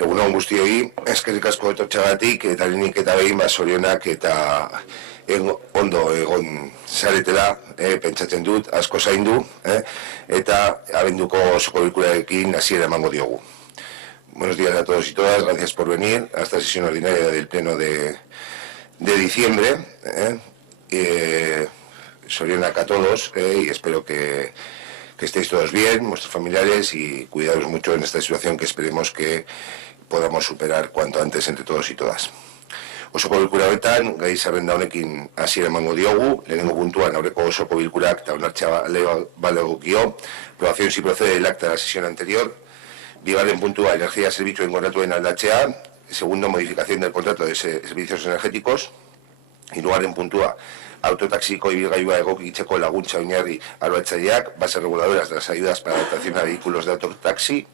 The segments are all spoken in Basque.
Egunon guztioi, eskerrik asko etortxagatik, eta lehenik eta behin zorionak eta ondo egon zaretela, pentsatzen dut, asko zaindu, eta abenduko osoko bilkurarekin hasiera emango diogu. Buenos días a todos y todas, gracias por venir a esta sesión ordinaria del Pleno de diciembre. Sorionak a todos, y espero que estéis todos bien, vuestros familiares, y cuidaros mucho en esta situación que esperemos que podamos superar cuanto antes entre todos y todas. Osoko bilkura honetan, gai zerrenda honekin hasiera emango diogu, lehenengo puntuan aurreko osoko bilkurak eta onartzea balegokio, aprobación si procede el acta de la sesión anterior, bigarren puntua, energia zerbitzuen kontratuen aldatzea, segundo, modificación del contrato de servicios energéticos, hirugarren puntua, autotaxiko ibilgailua egokitzeko laguntza oinarri arautzaileak, bases reguladoras de las ayudas para adaptación a vehículos de autotaxi,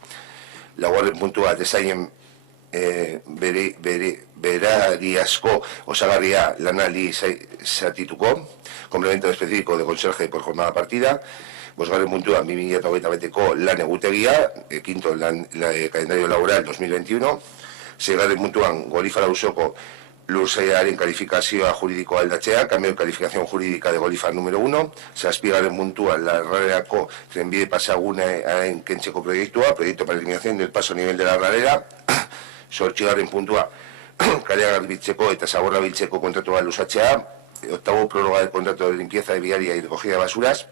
laugarren puntua, desaien berariazko osagarria lanaldi zatituko, complemento específico de conserje por jornada partida, bosgarren puntua, 2020ko lan egutegia, quinto, calendario laboral 2021, seigarren puntuan, Golifa auzoko lursailearen kalifikazioa juridikoa aldatzea, cambio de calificación jurídica de Golifa número 1, zazpigarren puntua, Larrarerako trenbide pasagunearen kentzeko proiektua, proyecto para eliminación del paso a nivel de la Larrarera, zortzigarren puntua, kalea garbitzeko eta zaborra biltzeko kontratua luzatzea, octavo, prórroga del contrato de limpieza de viaria y recogida de basuras,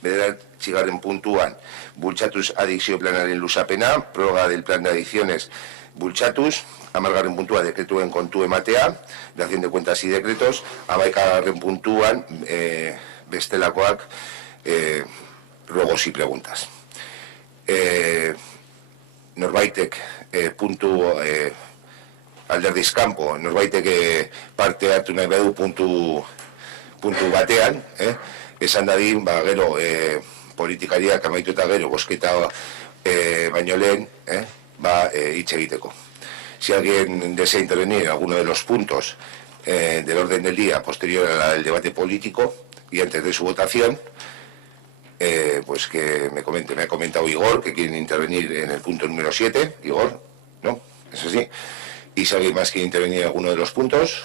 bederatzigarren puntuan, bultzatuz adikzio planaren luzapena, prórroga del plan de adicciones bultzatuz, hamargarren puntua, dekretuen kontu ematea, dación de cuentas y decretos, hamaikagarren puntuan, bestelakoak, ruegos y preguntas. Norbaitek puntu alderdiz kanpo, norbaitek parte hartu nahi badu puntu batean, esan dadin, gero politikariak amaitu eta gero bosketa baino lehen, hitz egiteko. Si alguien desea intervenir en alguno de los puntos del orden del día posterior al debate político y antes de su votación, pues que me comente. Me ha comentado Igor que quieren intervenir en el punto número 7. Igor, ¿no? ¿Es así? Y si alguien más quiere intervenir en alguno de los puntos.